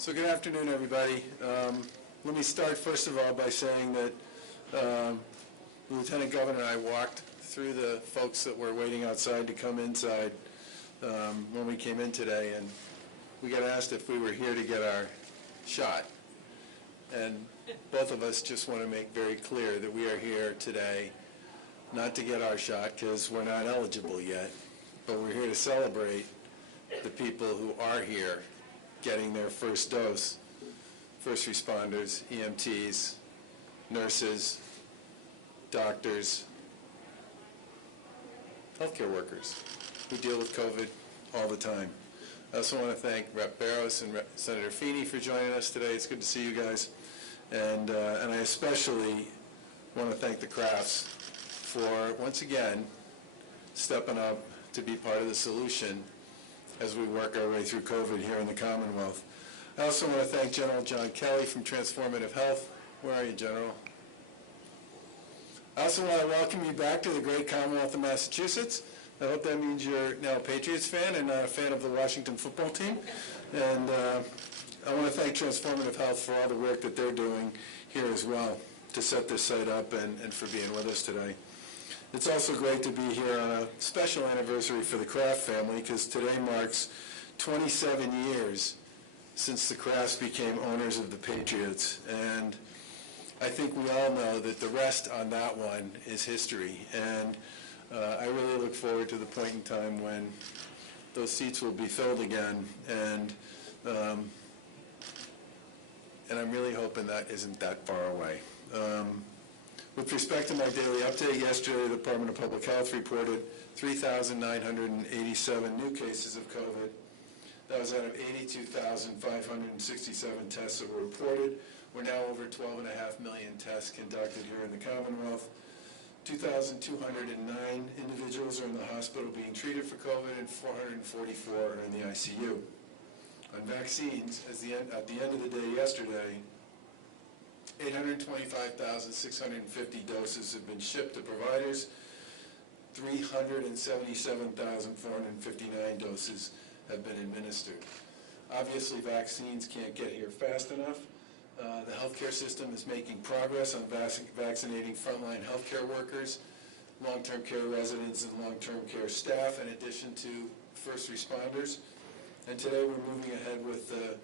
So good afternoon, everybody. Let me start first of all by saying that the Lieutenant Governor and I walked through the folks that were waiting outside to come inside when we came in today, and we got asked if we were here to get our shot. And both of us just want to make very clear that we are here today not to get our shot because we're not eligible yet, but we're here to celebrate the people who are here getting their first dose. First responders, EMTs, nurses, doctors, healthcare workers who deal with COVID all the time. I also want to thank Rep. Barros and Senator Feeney for joining us today. It's good to see you guys. And I especially want to thank the Crafts for, once again, stepping up to be part of the solution as we work our way through COVID here in the Commonwealth. I also want to thank General John Kelly from Transformative Health. Where are you, General? I also want to welcome you back to the great Commonwealth of Massachusetts. I hope that means you're now a Patriots fan and not a fan of the Washington football team. And I want to thank Transformative Health for all the work that they're doing here as well to set this site up and for being with us today. It's also great to be here on a special anniversary for the Kraft family because today marks 27 years since the Crafts became owners of the Patriots. And I think we all know that the rest on that one is history. And I really look forward to the point in time when those seats will be filled again. And I'm really hoping that isn't that far away. With respect to my daily update, yesterday the Department of Public Health reported 3,987 new cases of COVID. That was out of 82,567 tests that were reported. We're now over 12.5 million tests conducted here in the Commonwealth. 2,209 individuals are in the hospital being treated for COVID, and 444 are in the ICU. On vaccines, at the end of the day yesterday, 825,650 doses have been shipped to providers. 377,459 doses have been administered. Obviously, vaccines can't get here fast enough. The healthcare system is making progress on vaccinating frontline healthcare workers, long-term care residents, and long-term care staff, in addition to first responders. And today we're moving ahead with the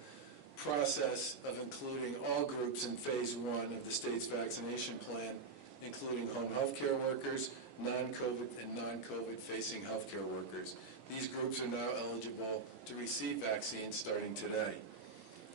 process of including all groups in phase 1 of the state's vaccination plan, including home healthcare workers, non-COVID and non-COVID facing healthcare workers. These groups are now eligible to receive vaccines starting today.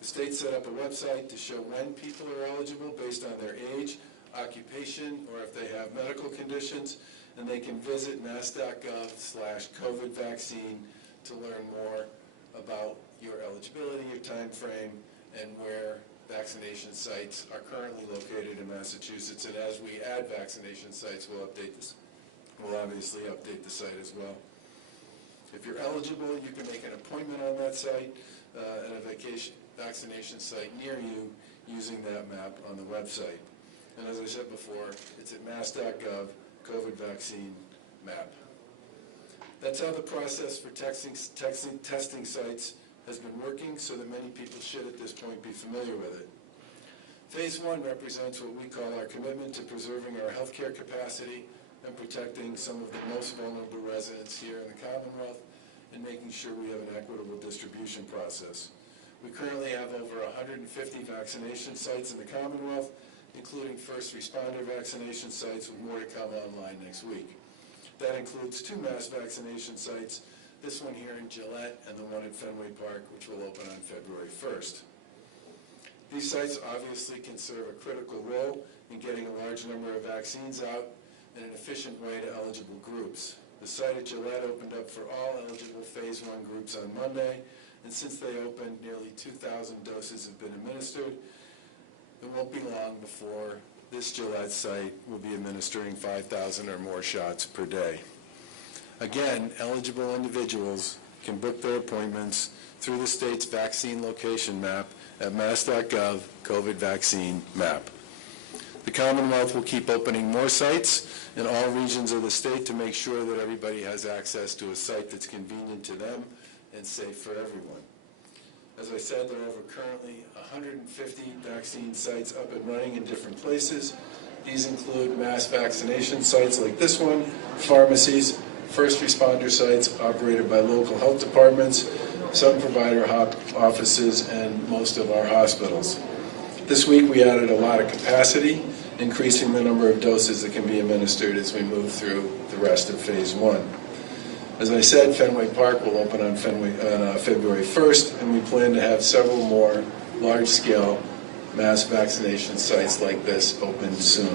The state set up a website to show when people are eligible based on their age, occupation, or if they have medical conditions, and they can visit mass.gov/COVID vaccine to learn more about your eligibility, your time frame, and where vaccination sites are currently located in Massachusetts. And as we add vaccination sites, we'll obviously update the site as well. If you're eligible, you can make an appointment on that site at a vaccination site near you using that map on the website. And as I said before, it's at mass.gov, COVID vaccine map. That's how the process for testing sites has been working, so that many people should at this point be familiar with it. Phase 1 represents what we call our commitment to preserving our healthcare capacity and protecting some of the most vulnerable residents here in the Commonwealth and making sure we have an equitable distribution process. We currently have over 150 vaccination sites in the Commonwealth, including first responder vaccination sites, with more to come online next week. That includes 2 mass vaccination sites, this one here in Gillette and the one at Fenway Park, which will open on February 1st. These sites obviously can serve a critical role in getting a large number of vaccines out in an efficient way to eligible groups. The site at Gillette opened up for all eligible phase 1 groups on Monday, and since they opened, nearly 2,000 doses have been administered. It won't be long before this Gillette site will be administering 5,000 or more shots per day. Again, eligible individuals can book their appointments through the state's vaccine location map at mass.gov COVID vaccine map. The Commonwealth will keep opening more sites in all regions of the state to make sure that everybody has access to a site that's convenient to them and safe for everyone. As I said, there are currently 150 vaccine sites up and running in different places. These include mass vaccination sites like this one, pharmacies, first responder sites operated by local health departments, some provider offices, and most of our hospitals. This week we added a lot of capacity, increasing the number of doses that can be administered as we move through the rest of Phase 1. As I said, Fenway Park will open on February 1st, and we plan to have several more large-scale mass vaccination sites like this open soon.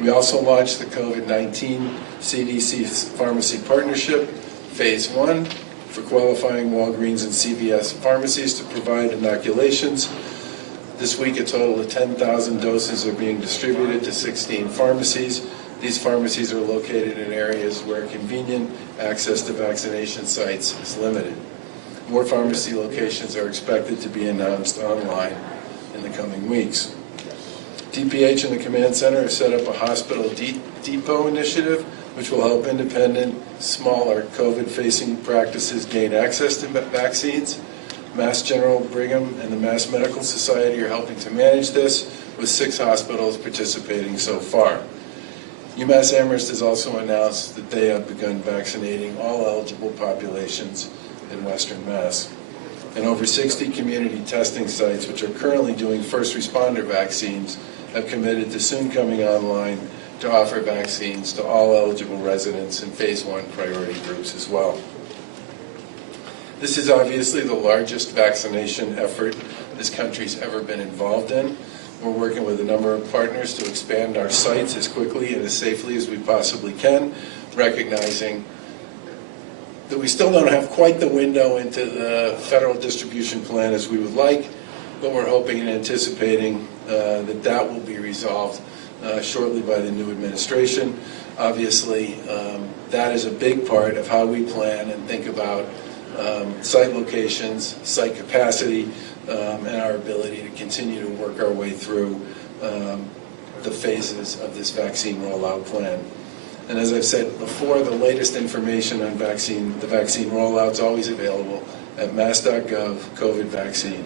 We also launched the COVID-19 CDC Pharmacy Partnership, Phase 1, for qualifying Walgreens and CVS pharmacies to provide inoculations. This week, a total of 10,000 doses are being distributed to 16 pharmacies. These pharmacies are located in areas where convenient access to vaccination sites is limited. More pharmacy locations are expected to be announced online in the coming weeks. DPH and the Command Center have set up a hospital depot initiative, which will help independent, smaller COVID-facing practices gain access to vaccines. Mass General Brigham and the Mass Medical Society are helping to manage this, with 6 hospitals participating so far. UMass Amherst has also announced that they have begun vaccinating all eligible populations in Western Mass. And over 60 community testing sites, which are currently doing first responder vaccines, have committed to soon coming online to offer vaccines to all eligible residents in Phase 1 priority groups as well. This is obviously the largest vaccination effort this country's ever been involved in. We're working with a number of partners to expand our sites as quickly and as safely as we possibly can, recognizing that we still don't have quite the window into the federal distribution plan as we would like, but we're hoping and anticipating that will be resolved shortly by the new administration. Obviously, that is a big part of how we plan and think about site locations, site capacity, and our ability to continue to work our way through the phases of this vaccine rollout plan. And as I've said before, the latest information on the vaccine rollout is always available at mass.gov COVID vaccine.